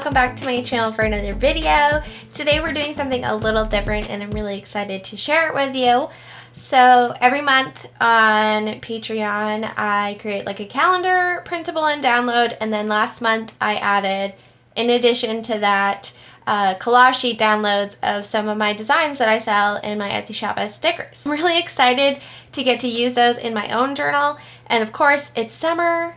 welcome back to my channel for another video. Today we're doing something a little different and I'm really excited to share it with you. So every month on Patreon I create like a calendar, printable and download, and then last month I added, in addition to that, collage sheet downloads of some of my designs that I sell in my Etsy shop as stickers. I'm really excited to get to use those in my own journal, and of course it's summer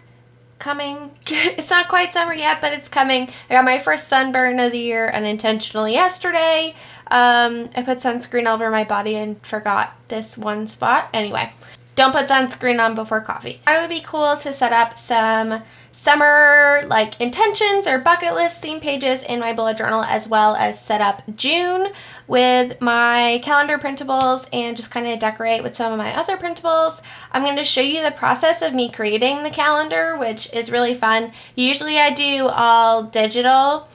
coming. It's not quite summer yet, but it's coming. I got my first sunburn of the year unintentionally yesterday. I put sunscreen all over my body and forgot this one spot. Anyway, don't put sunscreen on before coffee. It would be cool to set up some summer like intentions or bucket list theme pages in my bullet journal, as well as set up June with my calendar printables and just kind of decorate with some of my other printables. I'm going to show you the process of me creating the calendar, which is really fun. Usually I do all digital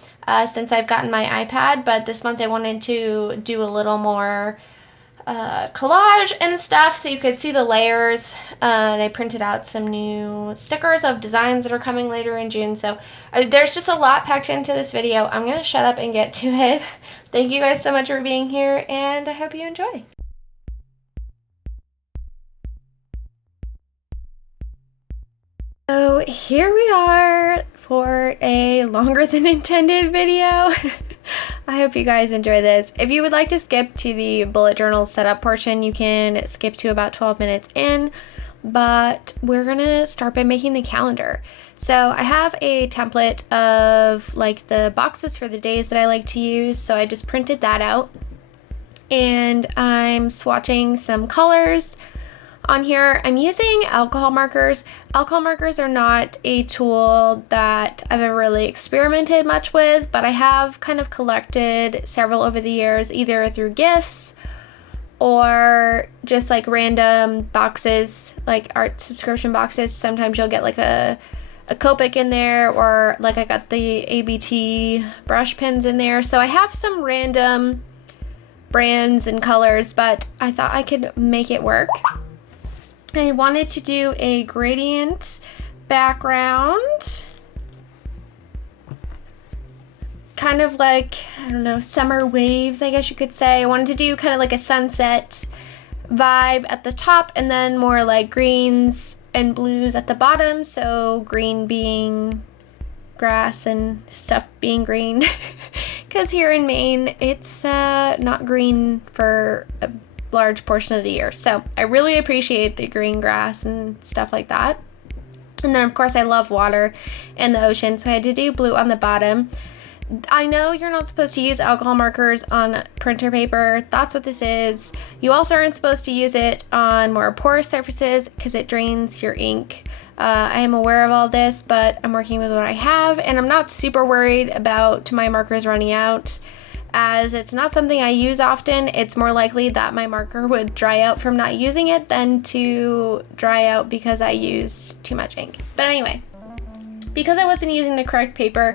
since I've gotten my iPad, but this month I wanted to do a little more collage and stuff so you could see the layers, and I printed out some new stickers of designs that are coming later in June. So there's just a lot packed into this video. I'm gonna shut up and get to it. Thank you guys so much for being here, and I hope you enjoy. So here we are for a longer than intended video. I hope you guys enjoy this. If you would like to skip to the bullet journal setup portion, you can skip to about 12 minutes in, but we're gonna start by making the calendar. So I have a template of like the boxes for the days that I like to use, so I just printed that out, and I'm swatching some colors. On here, I'm using alcohol markers. Alcohol markers are not a tool that I've ever really experimented much with, but I have kind of collected several over the years, either through gifts or just like random boxes, like art subscription boxes. Sometimes you'll get like a Copic in there, or like I got the ABT brush pens in there. So I have some random brands and colors, but I thought I could make it work. I wanted to do a gradient background, kind of like, I don't know, summer waves, I guess you could say. I wanted to do kind of like a sunset vibe at the top, and then more like greens and blues at the bottom. So green being grass and stuff being green, because here in Maine it's not green for a large portion of the year. So I really appreciate the green grass and stuff like that. And then of course I love water and the ocean, so I had to do blue on the bottom. I know you're not supposed to use alcohol markers on printer paper. That's what this is. You also aren't supposed to use it on more porous surfaces because it drains your ink. I am aware of all this, but I'm working with what I have, and I'm not super worried about my markers running out, as it's not something I use often. It's more likely that my marker would dry out from not using it than to dry out because I used too much ink. But anyway, because I wasn't using the correct paper,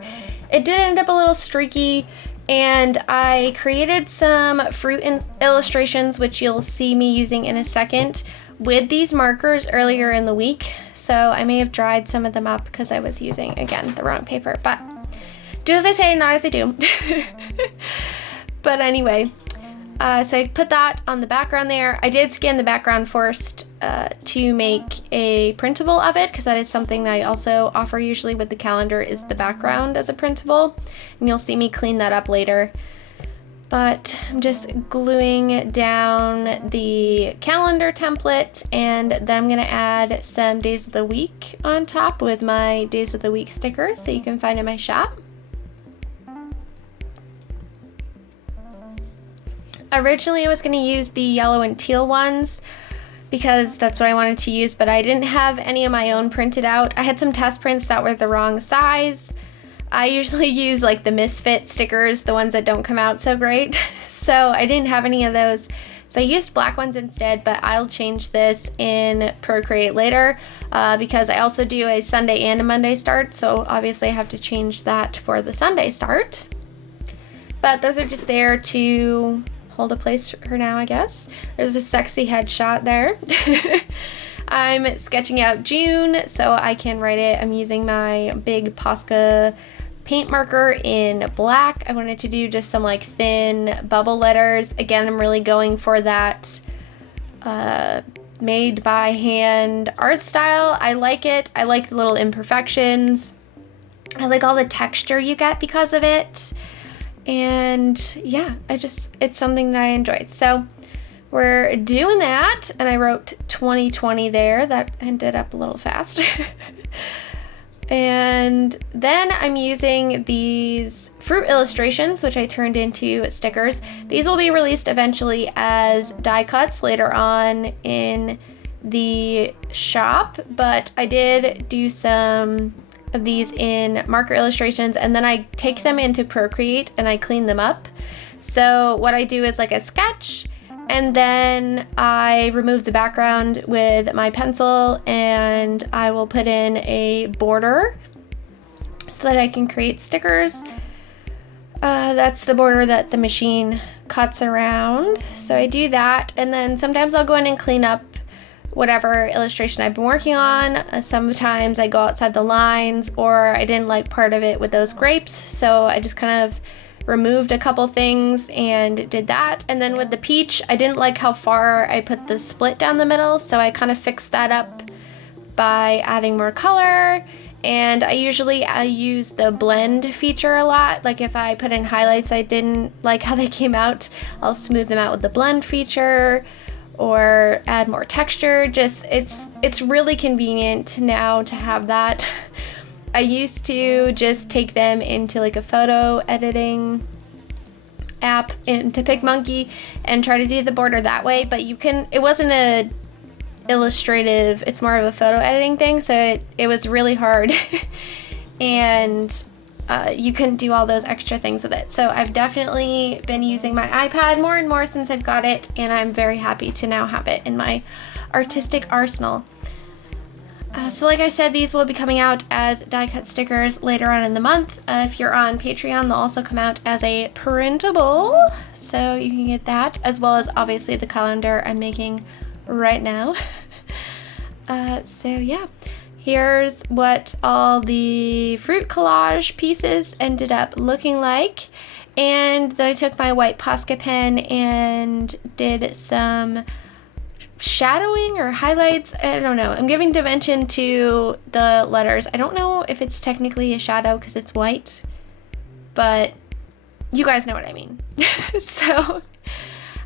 it did end up a little streaky, and I created some fruit illustrations, which you'll see me using in a second, with these markers earlier in the week. So I may have dried some of them up because I was using, again, the wrong paper, but do as I say, not as I do. But anyway, so I put that on the background there. I did scan the background first to make a printable of it, because that is something that I also offer usually with the calendar, is the background as a printable. And you'll see me clean that up later. But I'm just gluing down the calendar template, and then I'm gonna add some days of the week on top with my days of the week stickers that you can find in my shop. Originally I was going to use the yellow and teal ones because that's what I wanted to use, but I didn't have any of my own printed out. I had some test prints that were the wrong size. I usually use like the misfit stickers, the ones that don't come out so great. So I didn't have any of those. So I used black ones instead, but I'll change this in Procreate later because I also do a Sunday and a Monday start. So obviously I have to change that for the Sunday start. But those are just there to hold a place for now, I guess. There's a sexy headshot there. I'm sketching out June so I can write it. I'm using my big Posca paint marker in black. I wanted to do just some like thin bubble letters. Again, I'm really going for that made by hand art style. I like it. I like the little imperfections. I like all the texture you get because of it. And yeah, it's something that I enjoyed. So we're doing that, and I wrote 2020 there. That ended up a little fast. And then I'm using these fruit illustrations, which I turned into stickers. These will be released eventually as die cuts later on in the shop, but I did do some of these in marker illustrations, and then I take them into Procreate and I clean them up. So what I do is like a sketch, and then I remove the background with my pencil, and I will put in a border so that I can create stickers. That's the border that the machine cuts around. So I do that, and then sometimes I'll go in and clean up whatever illustration I've been working on. Sometimes I go outside the lines, or I didn't like part of it with those grapes, so I just kind of removed a couple things and did that. And then with the peach, I didn't like how far I put the split down the middle, so I kind of fixed that up by adding more color. And I use the blend feature a lot. Like if I put in highlights I didn't like how they came out, I'll smooth them out with the blend feature or add more texture. Just it's really convenient now to have that. I used to just take them into like a photo editing app into PicMonkey and try to do the border that way, but it wasn't a illustrative, it's more of a photo editing thing, so it was really hard. And you couldn't do all those extra things with it. So I've definitely been using my iPad more and more since I've got it, and I'm very happy to now have it in my artistic arsenal. So like I said, these will be coming out as die cut stickers later on in the month. If you're on Patreon, they'll also come out as a printable, so you can get that, as well as obviously the calendar I'm making right now. So yeah, here's what all the fruit collage pieces ended up looking like. And then I took my white Posca pen and did some shadowing or highlights. I don't know. I'm giving dimension to the letters. I don't know if it's technically a shadow because it's white, but you guys know what I mean. So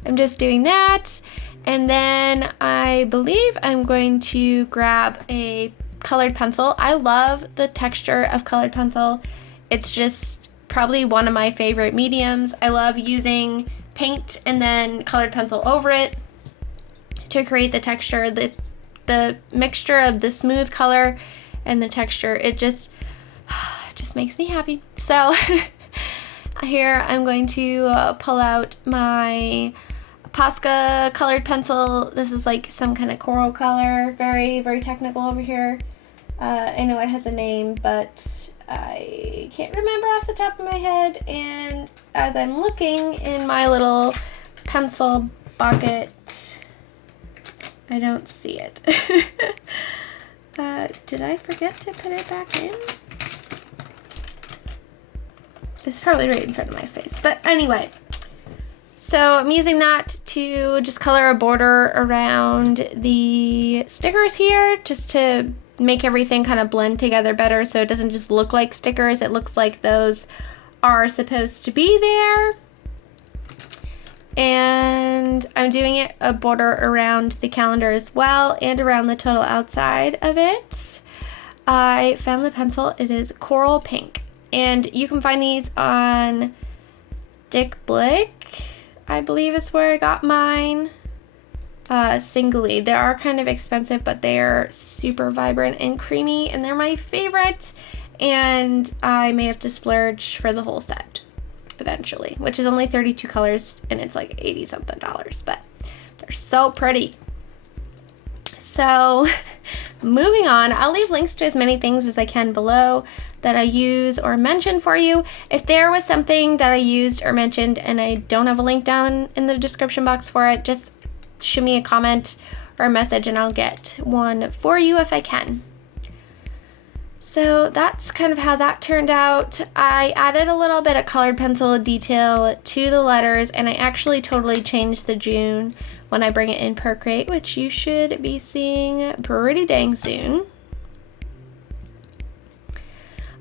I'm just doing that. And then I believe I'm going to grab a colored pencil. I love the texture of colored pencil. It's just probably one of my favorite mediums. I love using paint and then colored pencil over it to create the texture, the mixture of the smooth color and the texture. It just makes me happy. So here I'm going to pull out my Posca colored pencil. This is like some kind of coral color, very, very technical over here. I know it has a name, but I can't remember off the top of my head. And as I'm looking in my little pencil bucket, I don't see it. Did I forget to put it back in? It's probably right in front of my face. But anyway, so I'm using that to just color a border around the stickers here, just to make everything kind of blend together better so it doesn't just look like stickers. It looks like those are supposed to be there. And I'm doing it a border around the calendar as well and around the total outside of it. I found the pencil. It is coral pink, and you can find these on Dick Blick, I believe is where I got mine. Singly. They are kind of expensive, but they are super vibrant and creamy, and they're my favorite. And I may have to splurge for the whole set eventually, which is only 32 colors and it's like 80 something dollars, but they're so pretty. So moving on, I'll leave links to as many things as I can below that I use or mention for you. If there was something that I used or mentioned and I don't have a link down in the description box for it, just shoot me a comment or a message and I'll get one for you if I can. So that's kind of how that turned out. I added a little bit of colored pencil detail to the letters, and I actually totally changed the June when I bring it in Procreate, which you should be seeing pretty dang soon.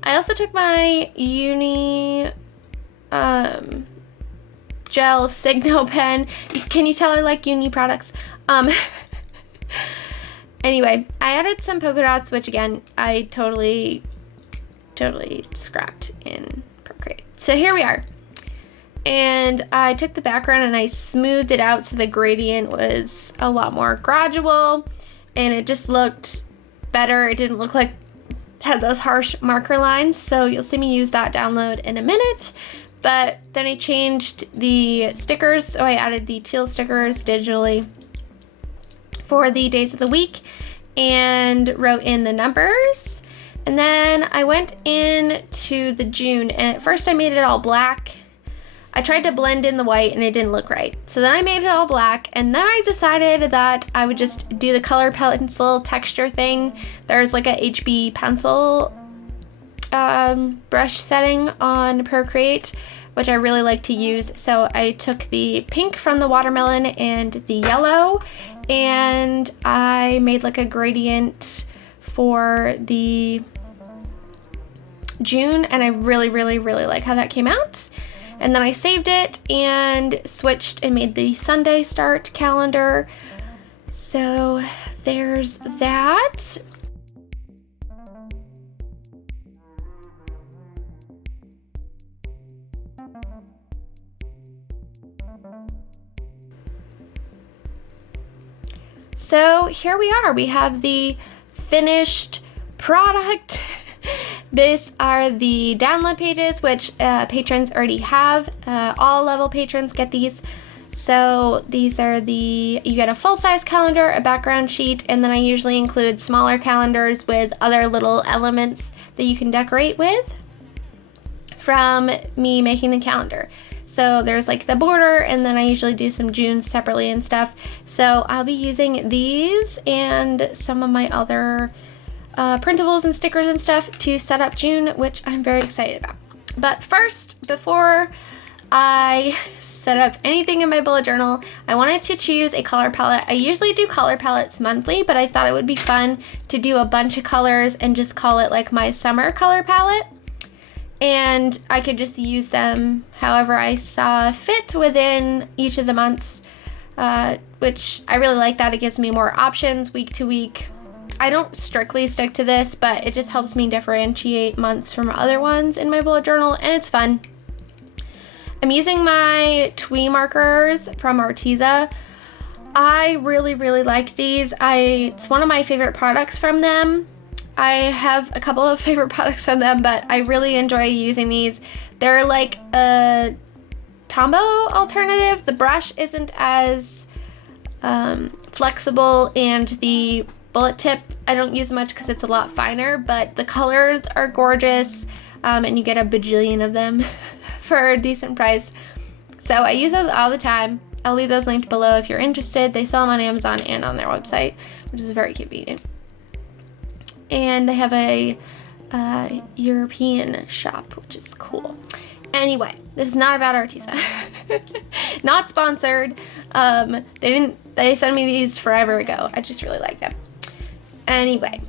I also took my uni gel Signo pen. Can you tell I like uni products? Anyway, I added some polka dots, which again, I totally scrapped in Procreate. So here we are. And I took the background and I smoothed it out so the gradient was a lot more gradual and it just looked better. It didn't look like it had those harsh marker lines. So you'll see me use that download in a minute. But then I changed the stickers. So I added the teal stickers digitally for the days of the week and wrote in the numbers. And then I went into the June, and at first I made it all black. I tried to blend in the white and it didn't look right. So then I made it all black, and then I decided that I would just do the color pencil texture thing. There's like a HB pencil brush setting on Procreate, which I really like to use. So I took the pink from the watermelon and the yellow, and I made like a gradient for the June, and I really like how that came out. And then I saved it and switched and made the Sunday start calendar. So there's that. So here we are. We have the finished product. These are the download pages, which patrons already have. All level patrons get these. So these are you get a full-size calendar, a background sheet, and then I usually include smaller calendars with other little elements that you can decorate with from me making the calendar. So there's like the border, and then I usually do some Junes separately and stuff. So I'll be using these and some of my other printables and stickers and stuff to set up June, which I'm very excited about. But first, before I set up anything in my bullet journal, I wanted to choose a color palette. I usually do color palettes monthly, but I thought it would be fun to do a bunch of colors and just call it like my summer color palette. And I could just use them however I saw fit within each of the months, which I really like that. It gives me more options week to week. I don't strictly stick to this, but it just helps me differentiate months from other ones in my bullet journal, and it's fun. I'm using my Twee markers from Arteza. I really like these. It's one of my favorite products from them. I have a couple of favorite products from them, but I really enjoy using these. They're like a Tombow alternative. The brush isn't as flexible, and the bullet tip I don't use much because it's a lot finer, but the colors are gorgeous, and you get a bajillion of them for a decent price. So I use those all the time. I'll leave those linked below if you're interested. They sell them on Amazon and on their website, which is very convenient. And they have a European shop, which is cool. Anyway, this is not about Arteza. Not sponsored. They sent me these forever ago. I just really like them. Anyway,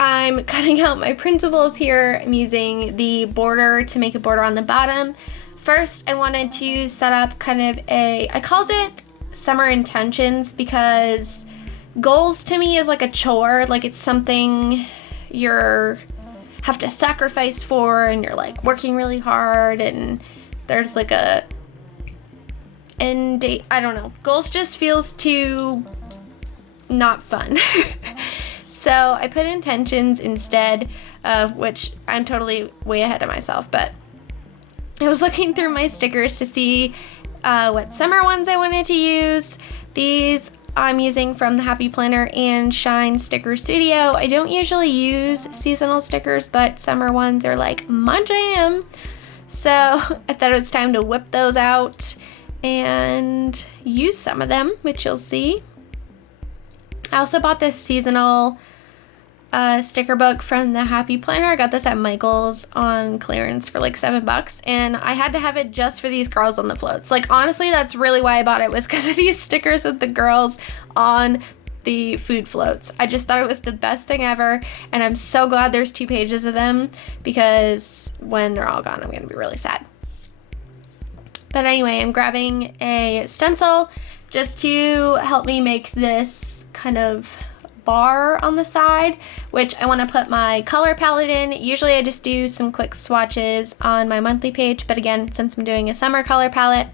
I'm cutting out my printables here. I'm using the border to make a border on the bottom. First, I wanted to set up kind of I called it Summer Intentions, because goals to me is like a chore. Like it's something you're have to sacrifice for, and you're like working really hard, and there's like a end date. I don't know. Goals just feels too not fun. So I put intentions instead, which I'm totally way ahead of myself, but I was looking through my stickers to see what summer ones I wanted to use. These I'm using from the Happy Planner and Shine Sticker Studio. I don't usually use seasonal stickers, but summer ones are like my jam. So I thought it was time to whip those out and use some of them, which you'll see. I also bought this seasonal sticker book from the Happy Planner. I got this at Michael's on clearance for like $7, and I had to have it just for these girls on the floats. Like, honestly, that's really why I bought it, was because of these stickers with the girls on the food floats. I just thought it was the best thing ever, and I'm so glad there's 2 pages of them, because when they're all gone, I'm gonna be really sad. But anyway, I'm grabbing a stencil just to help me make this kind of bar on the side, which I want to put my color palette in. Usually I just do some quick swatches on my monthly page, but again, since I'm doing a summer color palette,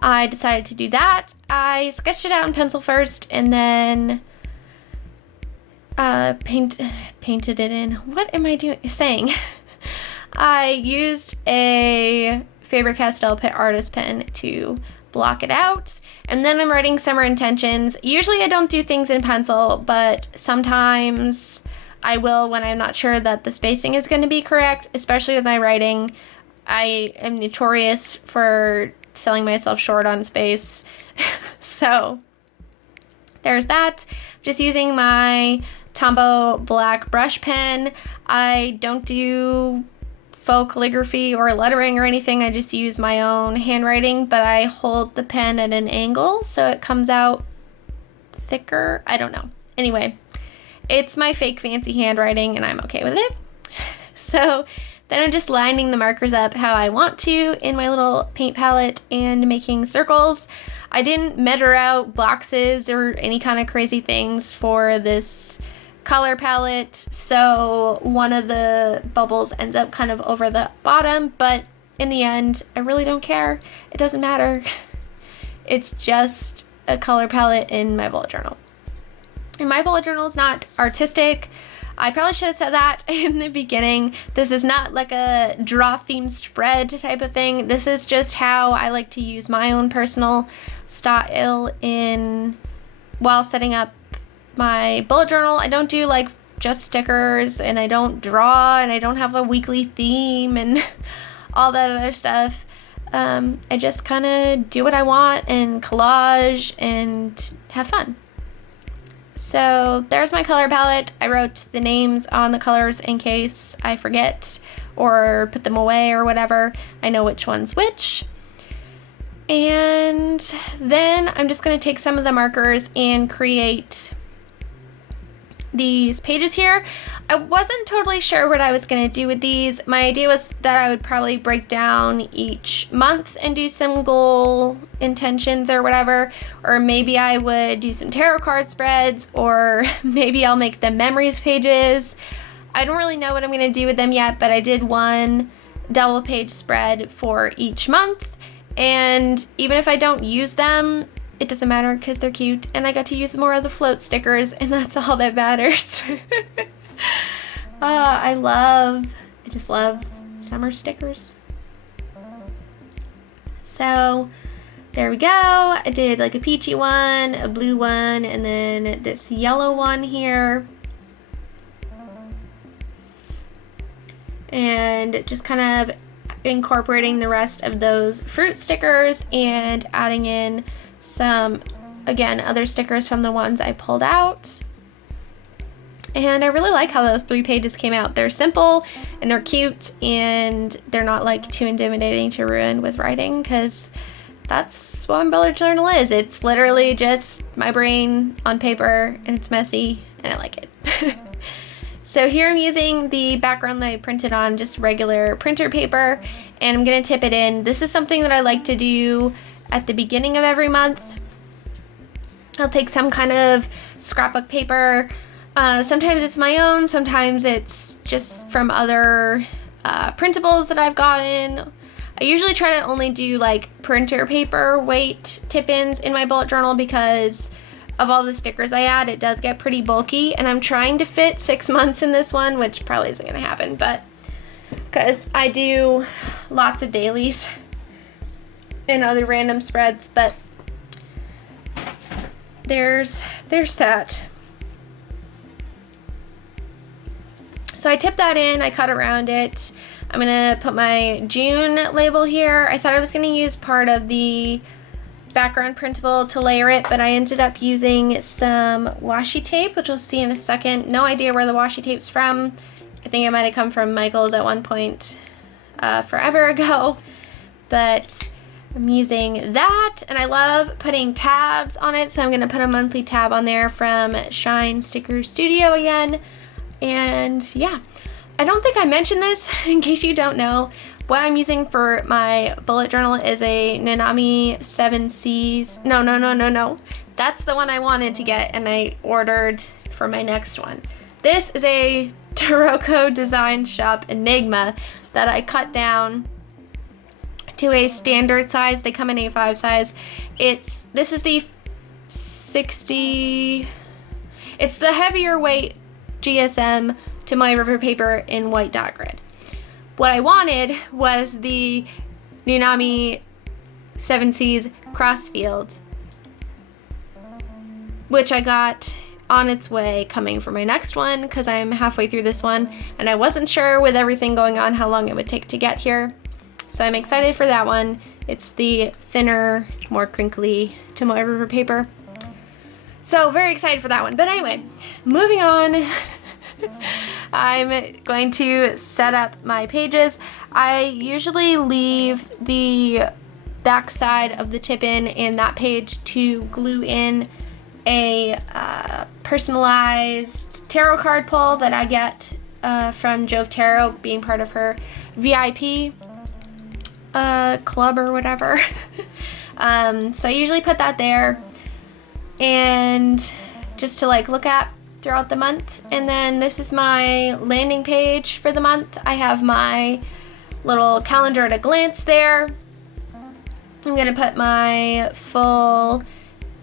I decided to do that. I sketched it out in pencil first, and then painted it in. What am I saying? I used a Faber-Castell Pit Artist pen to block it out, and then I'm writing summer intentions. Usually I don't do things in pencil, but sometimes I will when I'm not sure that the spacing is going to be correct, especially with my writing. I am notorious for selling myself short on space. So there's that. Just using my Tombow black brush pen. I don't do faux calligraphy or lettering or anything. I just use my own handwriting, but I hold the pen at an angle so it comes out thicker. I don't know. Anyway, it's my fake fancy handwriting and I'm okay with it. So then I'm just lining the markers up how I want to in my little paint palette and making circles. I didn't measure out boxes or any kind of crazy things for this color palette, so one of the bubbles ends up kind of over the bottom, but in the end, I really don't care. It doesn't matter. It's just a color palette in my bullet journal. And my bullet journal is not artistic. I probably should have said that in the beginning. This is not like a draw theme spread type of thing. This is just how I like to use my own personal style while setting up my bullet journal. I don't do like just stickers, and I don't draw, and I don't have a weekly theme and all that other stuff. I just kind of do what I want and collage and have fun. So there's my color palette. I wrote the names on the colors in case I forget or put them away or whatever. I know which one's which. And then I'm just going to take some of the markers and create these pages here. I wasn't totally sure what I was going to do with these. My idea was that I would probably break down each month and do some goal intentions or whatever, or maybe I would do some tarot card spreads, or maybe I'll make them memories pages. I don't really know what I'm going to do with them yet, but I did one double page spread for each month, and even if I don't use them, it doesn't matter because they're cute, and I got to use more of the float stickers, and that's all that matters. I just love summer stickers. So there we go. I did like a peachy one, a blue one, and then this yellow one here. And just kind of incorporating the rest of those fruit stickers and adding in some, again, other stickers from the ones I pulled out. And I really like how those 3 pages came out. They're simple and they're cute, and they're not like too intimidating to ruin with writing, because that's what my bullet journal is. It's literally just my brain on paper, and it's messy, and I like it. So here I'm using the background that I printed on just regular printer paper, and I'm gonna tip it in. This is something that I like to do at the beginning of every month. I'll take some kind of scrapbook paper. Sometimes it's my own, sometimes it's just from other printables that I've gotten. I usually try to only do like printer paper weight tip-ins in my bullet journal because of all the stickers I add. It does get pretty bulky, and I'm trying to fit 6 months in this one, which probably isn't gonna happen, but because I do lots of dailies and other random spreads, but there's that. So I tip that in, I cut around it. I'm gonna put my June label here. I thought I was gonna use part of the background printable to layer it, but I ended up using some washi tape, which you'll see in a second. No idea where the washi tape's from. I think it might have come from Michael's at one point forever ago, but I'm using that, and I love putting tabs on it, so I'm going to put a monthly tab on there from Shine Sticker Studio again. And yeah, I don't think I mentioned this, in case you don't know. What I'm using for my bullet journal is a Nanami 7Cs. No. That's the one I wanted to get and I ordered for my next one. This is a Taroko Design Shop Enigma that I cut down to a standard size. They come in A5 size. This is the 60, it's the heavier weight GSM to my river paper in white dot grid. What I wanted was the Nanami 7Cs Crossfield, which I got on its way coming for my next one because I'm halfway through this one and I wasn't sure with everything going on how long it would take to get here. So I'm excited for that one. It's the thinner, more crinkly Tomoe River paper. So very excited for that one. But anyway, moving on. I'm going to set up my pages. I usually leave the back side of the tip-in and that page to glue in a personalized tarot card pull that I get from Jove Tarot, being part of her VIP club or whatever. So I usually put that there and just to like look at throughout the month. And then this is my landing page for the month. I have my little calendar at a glance there. I'm gonna put my full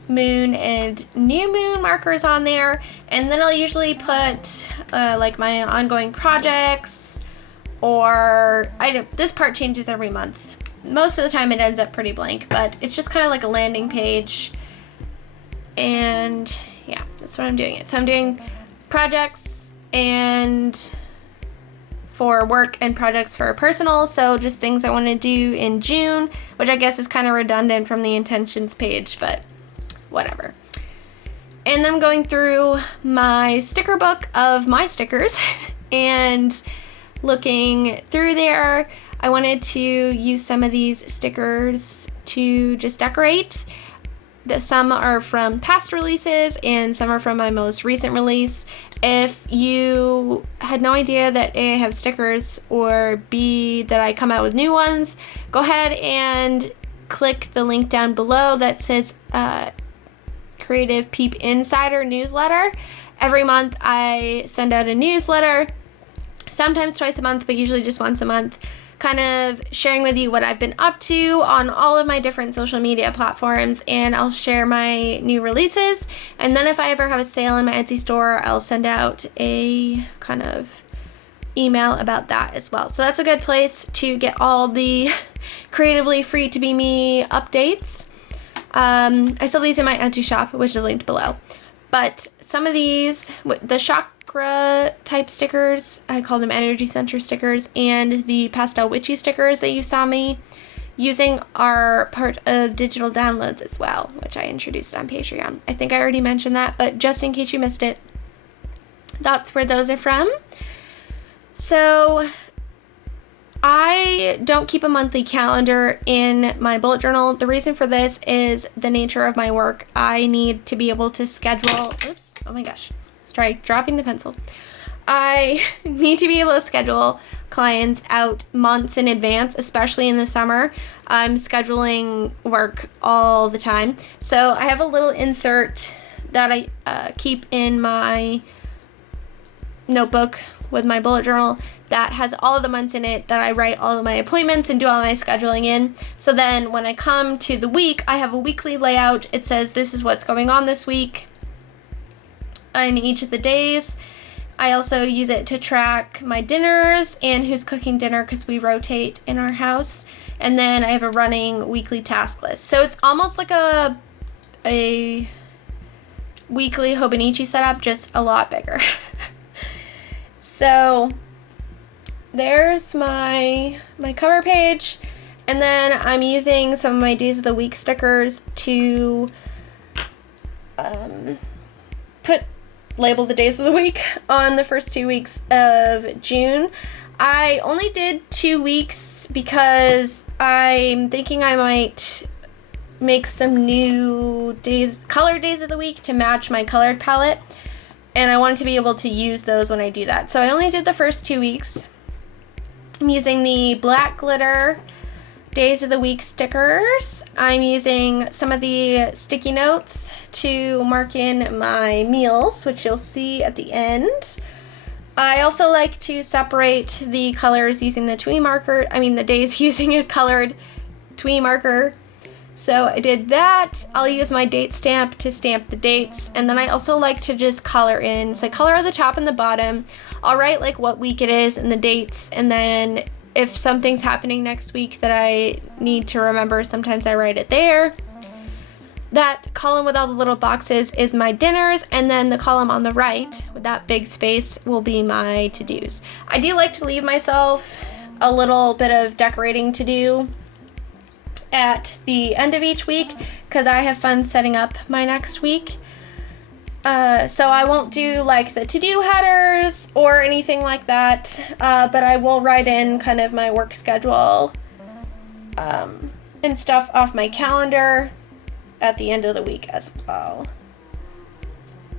moon and new moon markers on there, and then I'll usually put like my ongoing projects, or this part changes every month. Most of the time it ends up pretty blank, but it's just kind of like a landing page. And yeah, that's what I'm doing it. So I'm doing projects and for work and projects for personal, so just things I want to do in June, which I guess is kind of redundant from the intentions page, but whatever. And then I'm going through my sticker book of my stickers and looking through there. I wanted to use some of these stickers to just decorate. Some are from past releases and some are from my most recent release. If you had no idea that A, I have stickers, or B, that I come out with new ones, go ahead and click the link down below that says Creative Peep Insider newsletter. Every month I send out a newsletter, sometimes twice a month, but usually just once a month, kind of sharing with you what I've been up to on all of my different social media platforms, and I'll share my new releases. And then if I ever have a sale in my Etsy store, I'll send out a kind of email about that as well. So that's a good place to get all the Creatively Free to Be Me updates. I sell these in my Etsy shop, which is linked below. But some of these, the chakra type stickers, I call them energy center stickers, and the pastel witchy stickers that you saw me using are part of digital downloads as well, which I introduced on Patreon. I think I already mentioned that, but just in case you missed it, that's where those are from. So I don't keep a monthly calendar in my bullet journal. The reason for this is the nature of my work. I need to be able to schedule, oops, oh my gosh, sorry, dropping the pencil. I need to be able to schedule clients out months in advance, especially in the summer. I'm scheduling work all the time. So I have a little insert that I keep in my notebook with my bullet journal that has all of the months in it that I write all of my appointments and do all my scheduling in. So then when I come to the week, I have a weekly layout. It says this is what's going on this week in each of the days. I also use it to track my dinners and who's cooking dinner because we rotate in our house. And then I have a running weekly task list. So it's almost like a weekly Hobonichi setup, just a lot bigger. So there's my cover page, and then I'm using some of my days of the week stickers to label the days of the week on the first 2 weeks of June. I only did 2 weeks because I'm thinking I might make some new color days of the week to match my colored palette, and I wanted to be able to use those when I do that. So I only did the first 2 weeks. I'm using the black glitter days of the week stickers. I'm using some of the sticky notes to mark in my meals, which you'll see at the end. I also like to separate the colors using the the days using a colored twee marker. So I did that. I'll use my date stamp to stamp the dates, and then I also like to just color in. So I color the top and the bottom. I'll write like what week it is and the dates, and then if something's happening next week that I need to remember, sometimes I write it there. That column with all the little boxes is my dinners, and then the column on the right with that big space will be my to-dos. I do like to leave myself a little bit of decorating to do at the end of each week because I have fun setting up my next week. So I won't do like the to-do headers or anything like that, but I will write in kind of my work schedule and stuff off my calendar at the end of the week as well.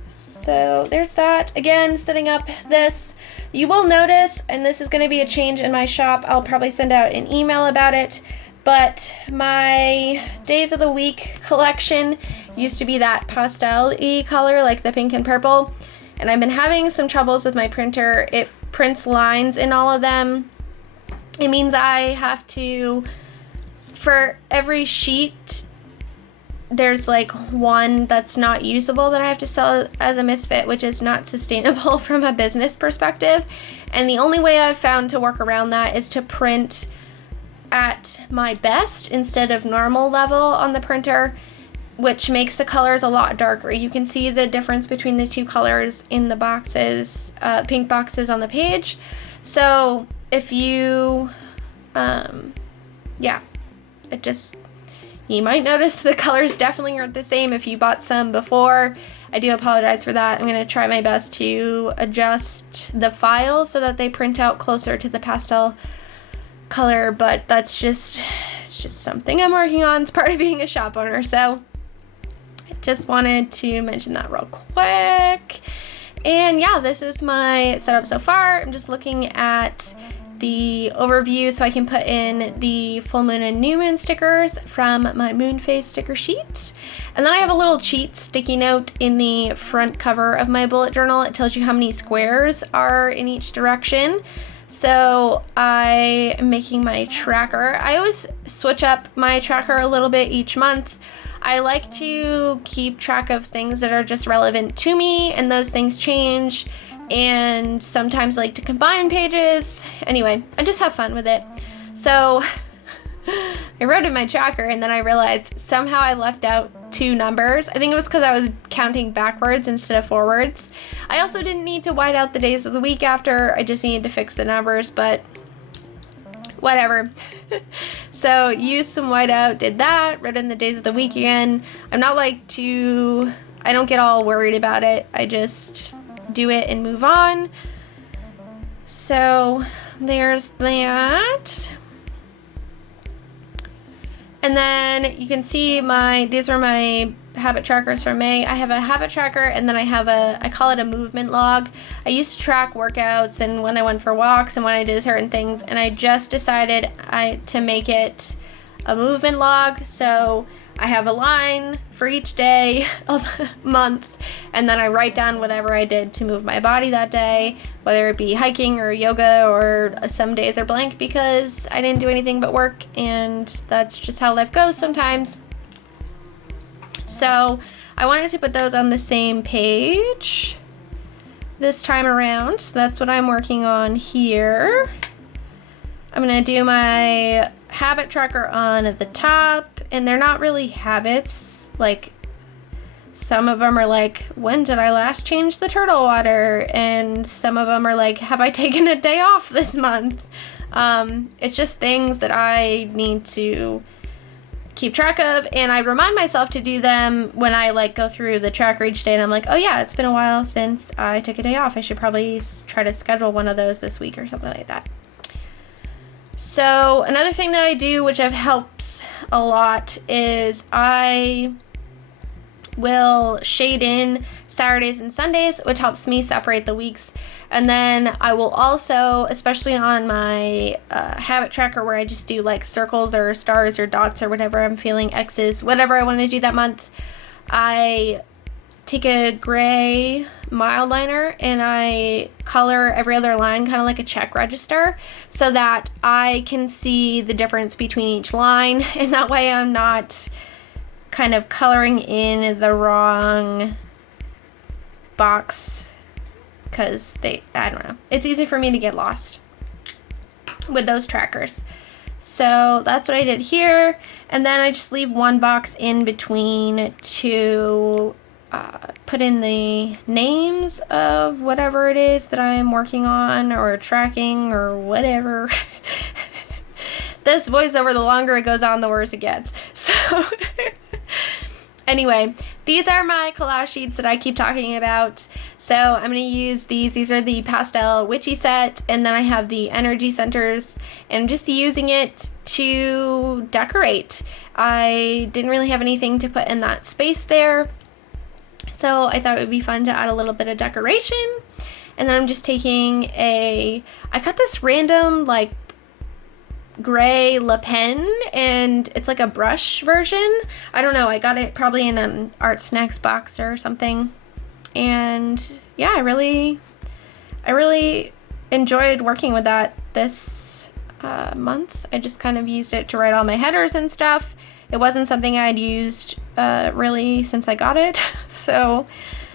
So there's that. Again, setting up this. You will notice, and this is going to be a change in my shop, I'll probably send out an email about it, but my days of the week collection used to be that pastel-y color, like the pink and purple, and I've been having some troubles with my printer. It prints lines in all of them. It means I have to, for every sheet, there's like one that's not usable that I have to sell as a misfit, which is not sustainable from a business perspective. And the only way I've found to work around that is to print at my best instead of normal level on the printer, which makes the colors a lot darker. You can see the difference between the two colors in the boxes, pink boxes on the page. So if you, you might notice the colors definitely aren't the same if you bought some before. I do apologize for that. I'm going to try my best to adjust the files so that they print out closer to the pastel color, but it's just something I'm working on. It's part of being a shop owner, so I just wanted to mention that real quick. And yeah, this is my setup so far. I'm just looking at the overview so I can put in the full moon and new moon stickers from my moon phase sticker sheet. And then I have a little cheat sticky note in the front cover of my bullet journal. It tells you how many squares are in each direction. So I am making my tracker. I always switch up my tracker a little bit each month. I like to keep track of things that are just relevant to me, and those things change, and sometimes I like to combine pages. Anyway, I just have fun with it. So I wrote in my tracker, and then I realized somehow I left out 2 numbers. I think it was because I was counting backwards instead of forwards. I also didn't need to white out the days of the week after. I just needed to fix the numbers, but whatever. So used some whiteout, did that, wrote in the days of the week again. I don't get all worried about it. I just do it and move on. So there's that. And then you can see these are my habit trackers for May. I have a habit tracker, and then I call it a movement log. I used to track workouts and when I went for walks and when I did certain things, and I just decided to make it a movement log. So I have a line for each day of the month, and then I write down whatever I did to move my body that day, whether it be hiking or yoga, or some days are blank because I didn't do anything but work, and that's just how life goes sometimes. So I wanted to put those on the same page this time around. So that's what I'm working on here. I'm going to do my habit tracker on the top, and they're not really habits. Like, some of them are like, when did I last change the turtle water? And some of them are like, have I taken a day off this month? It's just things that I need to keep track of, and I remind myself to do them when I like go through the tracker each day, and I'm like, oh yeah, it's been a while since I took a day off. I should probably try to schedule one of those this week or something like that. So another thing that I do, which helps a lot, is I will shade in Saturdays and Sundays, which helps me separate the weeks. And then I will also, especially on my habit tracker where I just do like circles or stars or dots or whatever I'm feeling, X's, whatever I want to do that month, I take a gray mild liner and I color every other line kind of like a check register so that I can see the difference between each line, and that way I'm not kind of coloring in the wrong box, because I don't know, it's easy for me to get lost with those trackers. So that's what I did here, and then I just leave one box in between to put in the names of whatever it is that I am working on or tracking or whatever. This voiceover, the longer it goes on, the worse it gets. So anyway, these are my collage sheets that I keep talking about. So I'm going to use these. These are the pastel witchy set, and then I have the energy centers, and I'm just using it to decorate. I didn't really have anything to put in that space there, so I thought it would be fun to add a little bit of decoration. And then I'm just taking I got this random like gray Le Pen, and it's like a brush version. I don't know, I got it probably in an Art Snacks box or something. And yeah, I really enjoyed working with that this month. I just kind of used it to write all my headers and stuff. It wasn't something I'd used really since I got it, so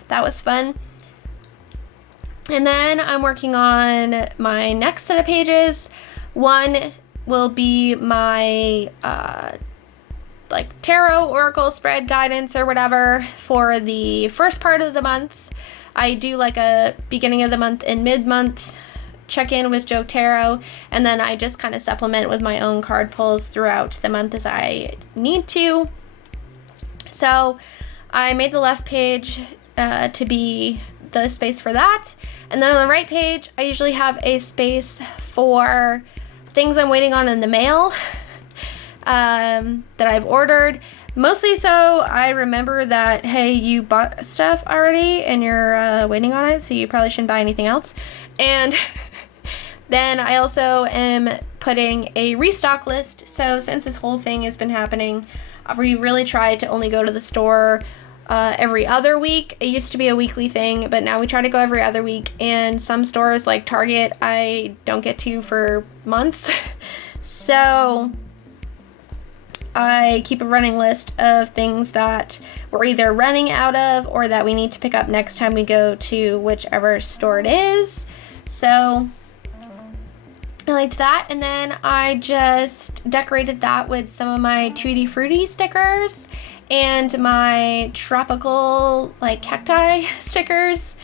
that was fun. And then I'm working on my next set of pages. One will be my like tarot oracle spread guidance or whatever for the first part of the month. I do like a beginning of the month and mid-month check-in with Joe Tarot, and then I just kind of supplement with my own card pulls throughout the month as I need to. So I made the left page to be the space for that, and then on the right page I usually have a space for things I'm waiting on in the mail that I've ordered. Mostly so I remember that, hey, you bought stuff already and you're waiting on it, so you probably shouldn't buy anything else. And then I also am putting a restock list. So since this whole thing has been happening, we really try to only go to the store every other week. It used to be a weekly thing, but now we try to go every other week. And some stores like Target, I don't get to for months. So I keep a running list of things that we're either running out of or that we need to pick up next time we go to whichever store it is. So I liked that, and then I just decorated that with some of my Tutti Frutti stickers and my tropical like cacti stickers,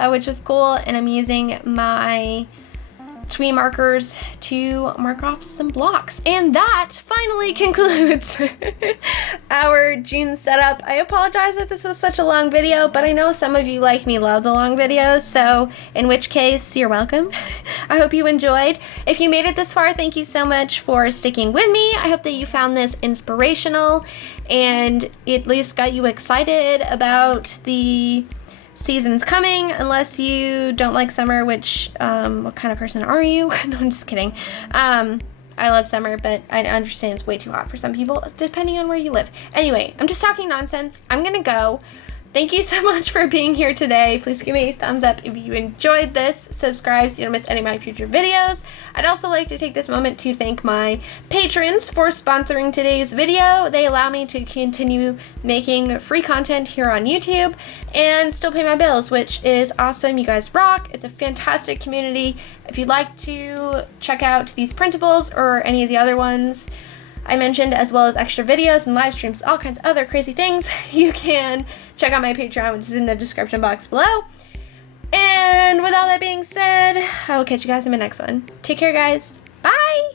which was cool. And I'm using my Twee markers to mark off some blocks. And that finally concludes our June setup. I apologize if this was such a long video, but I know some of you like me love the long videos, so in which case, you're welcome. I hope you enjoyed. If you made it this far, thank you so much for sticking with me. I hope that you found this inspirational and at least got you excited about the season's coming, unless you don't like summer, which what kind of person are you? No, I'm just kidding. I love summer, but I understand it's way too hot for some people, depending on where you live. Anyway, I'm just talking nonsense. I'm gonna go. Thank you so much for being here today. Please give me a thumbs up if you enjoyed this. Subscribe so you don't miss any of my future videos. I'd also like to take this moment to thank my patrons for sponsoring today's video. They allow me to continue making free content here on YouTube and still pay my bills, which is awesome. You guys rock. It's a fantastic community. If you'd like to check out these printables or any of the other ones I mentioned, as well as extra videos and live streams, all kinds of other crazy things, you can check out my Patreon, which is in the description box below. And with all that being said, I will catch you guys in my next one. Take care, guys. Bye!